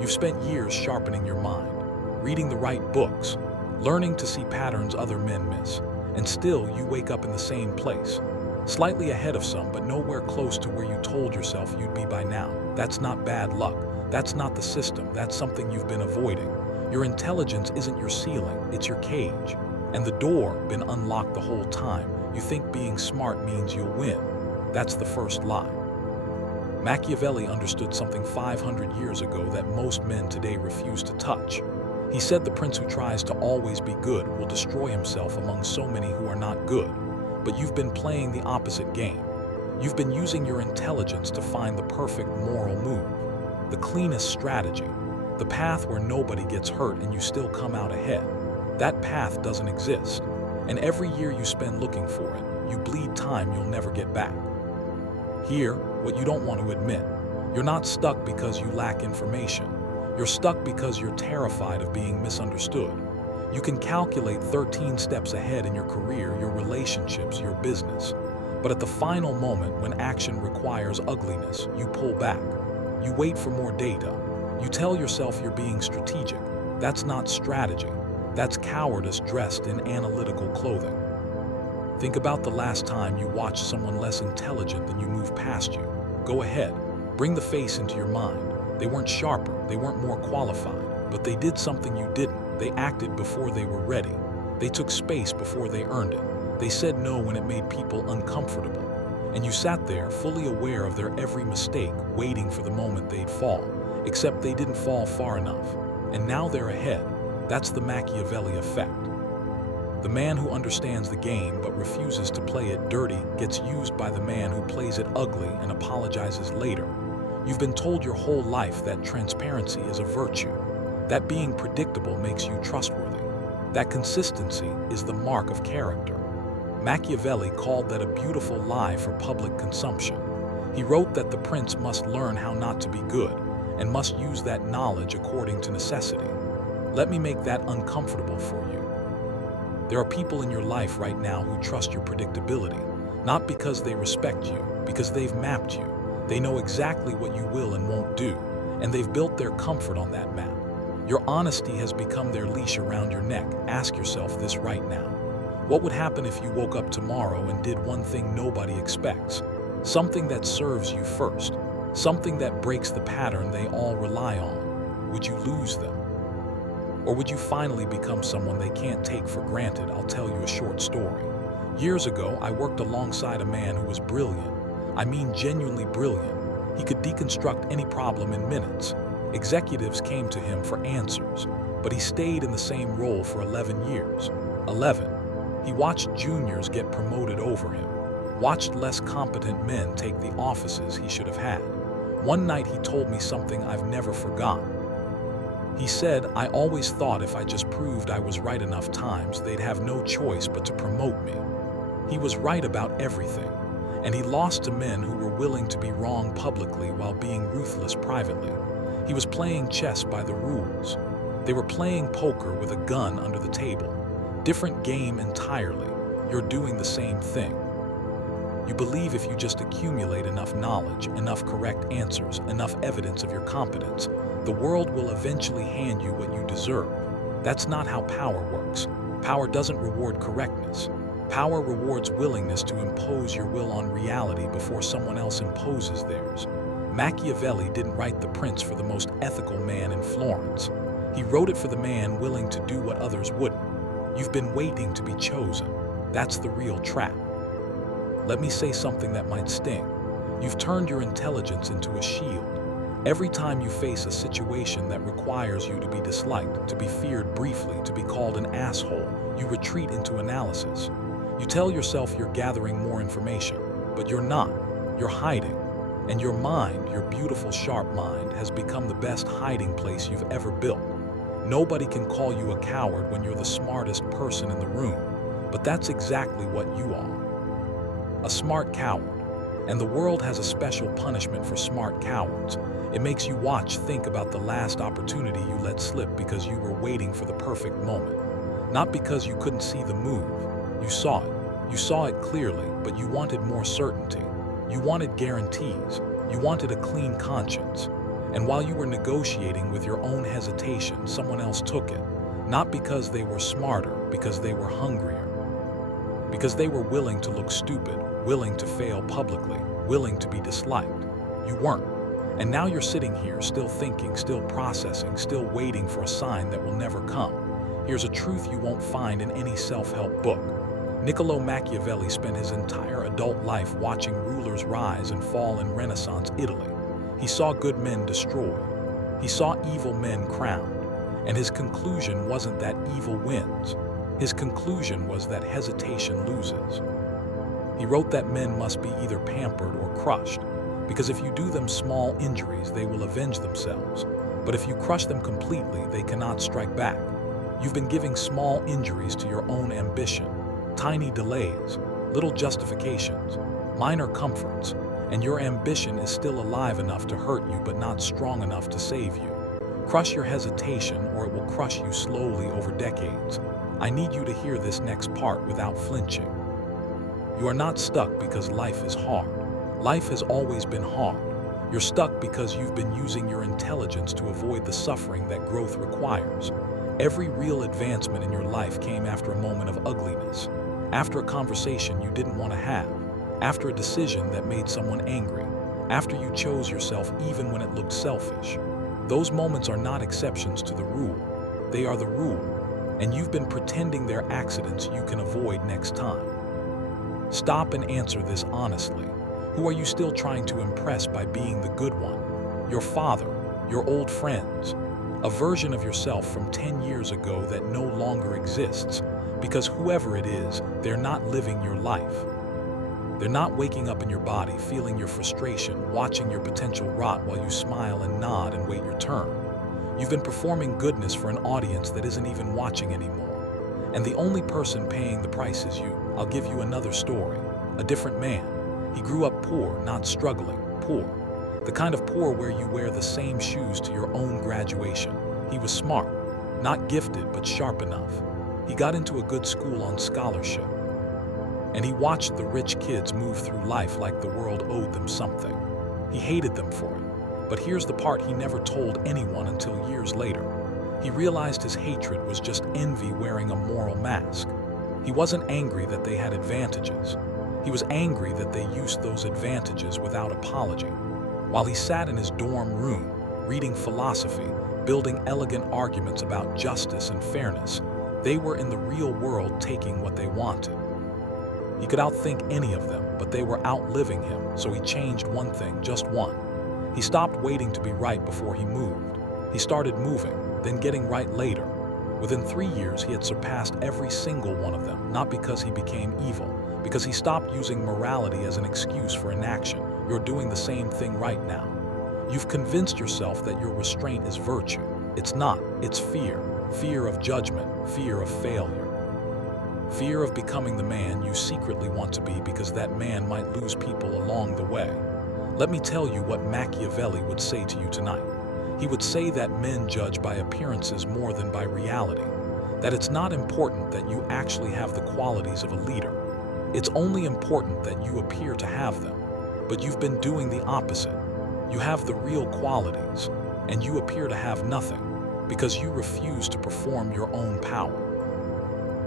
You've spent years sharpening your mind, reading the right books, learning to see patterns other men miss, and still you wake up in the same place, slightly ahead of some but nowhere close to where you told yourself you'd be by now. That's not bad luck. That's not the system. That's something you've been avoiding. Your intelligence isn't your ceiling, it's your cage. And the door been unlocked the whole time. You think being smart means you'll win. That's the first lie. Machiavelli understood something 500 years ago that most men today refuse to touch. He said the prince who tries to always be good will destroy himself among so many who are not good. But you've been playing the opposite game. You've been using your intelligence to find the perfect moral move, the cleanest strategy, the path where nobody gets hurt and you still come out ahead. That path doesn't exist. And every year you spend looking for it, you bleed time you'll never get back. Here, what you don't want to admit, you're not stuck because you lack information. You're stuck because you're terrified of being misunderstood. You can calculate 13 steps ahead in your career, your relationships, your business. But at the final moment when action requires ugliness, you pull back. You wait for more data. You tell yourself you're being strategic. That's not strategy. That's cowardice dressed in analytical clothing. Think about the last time you watched someone less intelligent than you move past you. Go ahead. Bring the face into your mind. They weren't sharper, they weren't more qualified, but they did something you didn't. They acted before they were ready. They took space before they earned it. They said no when it made people uncomfortable. And you sat there, fully aware of their every mistake, waiting for the moment they'd fall. Except they didn't fall far enough. And now they're ahead. That's the Machiavelli effect. The man who understands the game but refuses to play it dirty gets used by the man who plays it ugly and apologizes later. You've been told your whole life that transparency is a virtue, that being predictable makes you trustworthy, that consistency is the mark of character. Machiavelli called that a beautiful lie for public consumption. He wrote that the prince must learn how not to be good and must use that knowledge according to necessity. Let me make that uncomfortable for you. There are people in your life right now who trust your predictability, not because they respect you, because they've mapped you. They know exactly what you will and won't do, and they've built their comfort on that map. Your honesty has become their leash around your neck. Ask yourself this right now. What would happen if you woke up tomorrow and did one thing nobody expects? Something that serves you first. Something that breaks the pattern they all rely on. Would you lose them? Or would you finally become someone they can't take for granted? I'll tell you a short story. Years ago, I worked alongside a man who was brilliant. I mean genuinely brilliant. He could deconstruct any problem in minutes. Executives came to him for answers, but he stayed in the same role for 11 years. 11. He watched juniors get promoted over him, watched less competent men take the offices he should have had. One night he told me something I've never forgotten. He said, I always thought if I just proved I was right enough times, they'd have no choice but to promote me. He was right about everything, and he lost to men who were willing to be wrong publicly while being ruthless privately. He was playing chess by the rules. They were playing poker with a gun under the table. Different game entirely. You're doing the same thing. You believe if you just accumulate enough knowledge, enough correct answers, enough evidence of your competence, the world will eventually hand you what you deserve. That's not how power works. Power doesn't reward correctness. Power rewards willingness to impose your will on reality before someone else imposes theirs. Machiavelli didn't write The Prince for the most ethical man in Florence. He wrote it for the man willing to do what others wouldn't. You've been waiting to be chosen. That's the real trap. Let me say something that might sting. You've turned your intelligence into a shield. Every time you face a situation that requires you to be disliked, to be feared briefly, to be called an asshole, you retreat into analysis. You tell yourself you're gathering more information, but you're not. You're hiding. And your mind, your beautiful, sharp mind, has become the best hiding place you've ever built. Nobody can call you a coward when you're the smartest person in the room, but that's exactly what you are. A smart coward. And the world has a special punishment for smart cowards. It makes you think about the last opportunity you let slip because you were waiting for the perfect moment. Not because you couldn't see the move. You saw it. You saw it clearly, but you wanted more certainty. You wanted guarantees. You wanted a clean conscience. And while you were negotiating with your own hesitation, someone else took it. Not because they were smarter, because they were hungrier. Because they were willing to look stupid, willing to fail publicly, willing to be disliked. You weren't. And now you're sitting here, still thinking, still processing, still waiting for a sign that will never come. Here's a truth you won't find in any self-help book. Niccolo Machiavelli spent his entire adult life watching rulers rise and fall in Renaissance Italy. He saw good men destroyed. He saw evil men crowned. And his conclusion wasn't that evil wins. His conclusion was that hesitation loses. He wrote that men must be either pampered or crushed, because if you do them small injuries, they will avenge themselves. But if you crush them completely, they cannot strike back. You've been giving small injuries to your own ambition, tiny delays, little justifications, minor comforts, and your ambition is still alive enough to hurt you but not strong enough to save you. Crush your hesitation or it will crush you slowly over decades. I need you to hear this next part without flinching. You are not stuck because life is hard. Life has always been hard. You're stuck because you've been using your intelligence to avoid the suffering that growth requires. Every real advancement in your life came after a moment of ugliness, after a conversation you didn't want to have, after a decision that made someone angry, after you chose yourself even when it looked selfish. Those moments are not exceptions to the rule. They are the rule, and you've been pretending they're accidents you can avoid next time. Stop and answer this honestly. Who are you still trying to impress by being the good one? Your father, your old friends, a version of yourself from 10 years ago that no longer exists, because whoever it is, they're not living your life. They're not waking up in your body, feeling your frustration, watching your potential rot while you smile and nod and wait your turn. You've been performing goodness for an audience that isn't even watching anymore. And the only person paying the price is you. I'll give you another story. A different man. He grew up poor, not struggling, poor. The kind of poor where you wear the same shoes to your own graduation. He was smart, not gifted, but sharp enough. He got into a good school on scholarship. And he watched the rich kids move through life like the world owed them something. He hated them for it. But here's the part he never told anyone until years later. He realized his hatred was just envy wearing a moral mask. He wasn't angry that they had advantages. He was angry that they used those advantages without apology. While he sat in his dorm room, reading philosophy, building elegant arguments about justice and fairness, they were in the real world taking what they wanted. He could outthink any of them, but they were outliving him, so he changed one thing, just one. He stopped waiting to be right before he moved. He started moving, then getting right later. Within 3 years, he had surpassed every single one of them, not because he became evil, because he stopped using morality as an excuse for inaction. You're doing the same thing right now. You've convinced yourself that your restraint is virtue. It's not, it's fear. Fear of judgment, fear of failure. Fear of becoming the man you secretly want to be because that man might lose people along the way. Let me tell you what Machiavelli would say to you tonight. He would say that men judge by appearances more than by reality. That it's not important that you actually have the qualities of a leader. It's only important that you appear to have them. But you've been doing the opposite. You have the real qualities, and you appear to have nothing because you refuse to perform your own power.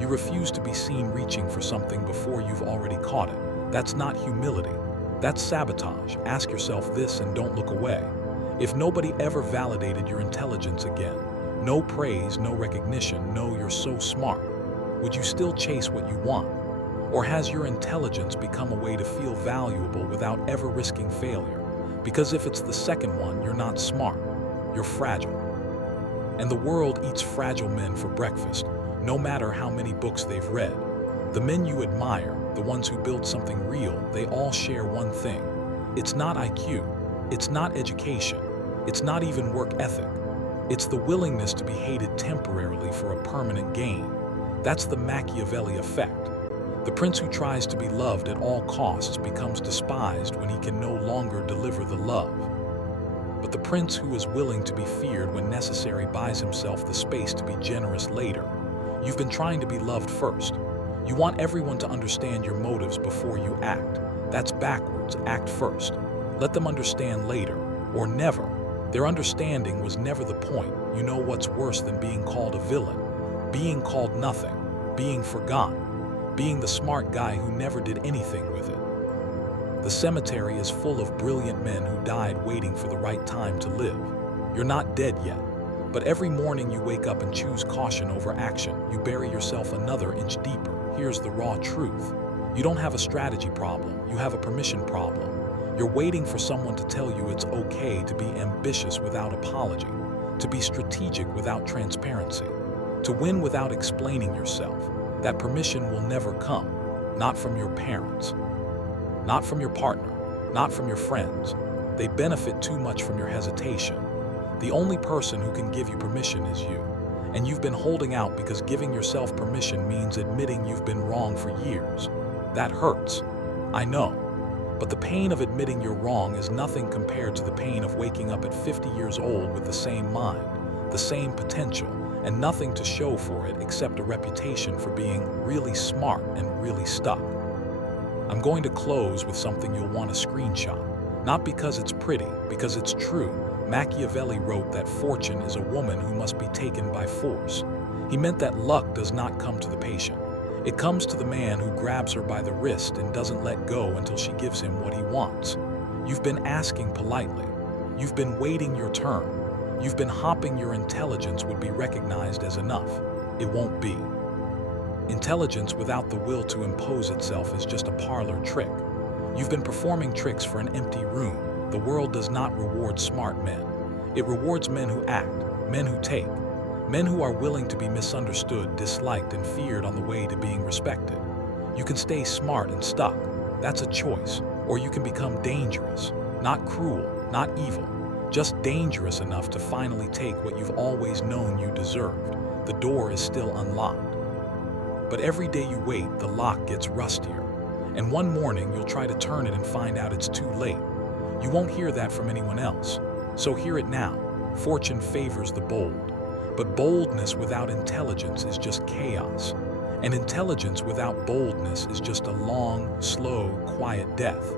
You refuse to be seen reaching for something before you've already caught it. That's not humility. That's sabotage. Ask yourself this and don't look away. If nobody ever validated your intelligence again, no praise, no recognition, no you're so smart, would you still chase what you want? Or has your intelligence become a way to feel valuable without ever risking failure? Because if it's the second one, you're not smart, you're fragile. And the world eats fragile men for breakfast, no matter how many books they've read. The men you admire, the ones who build something real, they all share one thing. It's not IQ, it's not education, it's not even work ethic. It's the willingness to be hated temporarily for a permanent gain. That's the Machiavelli effect. The prince who tries to be loved at all costs becomes despised when he can no longer deliver the love. But the prince who is willing to be feared when necessary buys himself the space to be generous later. You've been trying to be loved first. You want everyone to understand your motives before you act. That's backwards. Act first. Let them understand later, or never. Their understanding was never the point. You know what's worse than being called a villain? Being called nothing, being forgotten, being the smart guy who never did anything with it. The cemetery is full of brilliant men who died waiting for the right time to live. You're not dead yet, but every morning you wake up and choose caution over action. You bury yourself another inch deeper. Here's the raw truth. You don't have a strategy problem, you have a permission problem. You're waiting for someone to tell you it's okay to be ambitious without apology, to be strategic without transparency, to win without explaining yourself. That permission will never come, not from your parents, not from your partner, not from your friends. They benefit too much from your hesitation. The only person who can give you permission is you. And you've been holding out because giving yourself permission means admitting you've been wrong for years. That hurts, I know. But the pain of admitting you're wrong is nothing compared to the pain of waking up at 50 years old with the same mind, the same potential, and nothing to show for it except a reputation for being really smart and really stuck. I'm going to close with something you'll want to screenshot. Not because it's pretty, because it's true. Machiavelli wrote that fortune is a woman who must be taken by force. He meant that luck does not come to the patient. It comes to the man who grabs her by the wrist and doesn't let go until she gives him what he wants. You've been asking politely. You've been waiting your turn. You've been hoping your intelligence would be recognized as enough. It won't be. Intelligence without the will to impose itself is just a parlor trick. You've been performing tricks for an empty room. The world does not reward smart men. It rewards men who act, men who take, men who are willing to be misunderstood, disliked, and feared on the way to being respected. You can stay smart and stuck. That's a choice. Or you can become dangerous. Not cruel, not evil. Just dangerous enough to finally take what you've always known you deserved. The door is still unlocked. But every day you wait, the lock gets rustier. And one morning you'll try to turn it and find out it's too late. You won't hear that from anyone else. So hear it now. Fortune favors the bold. But boldness without intelligence is just chaos. And intelligence without boldness is just a long, slow, quiet death.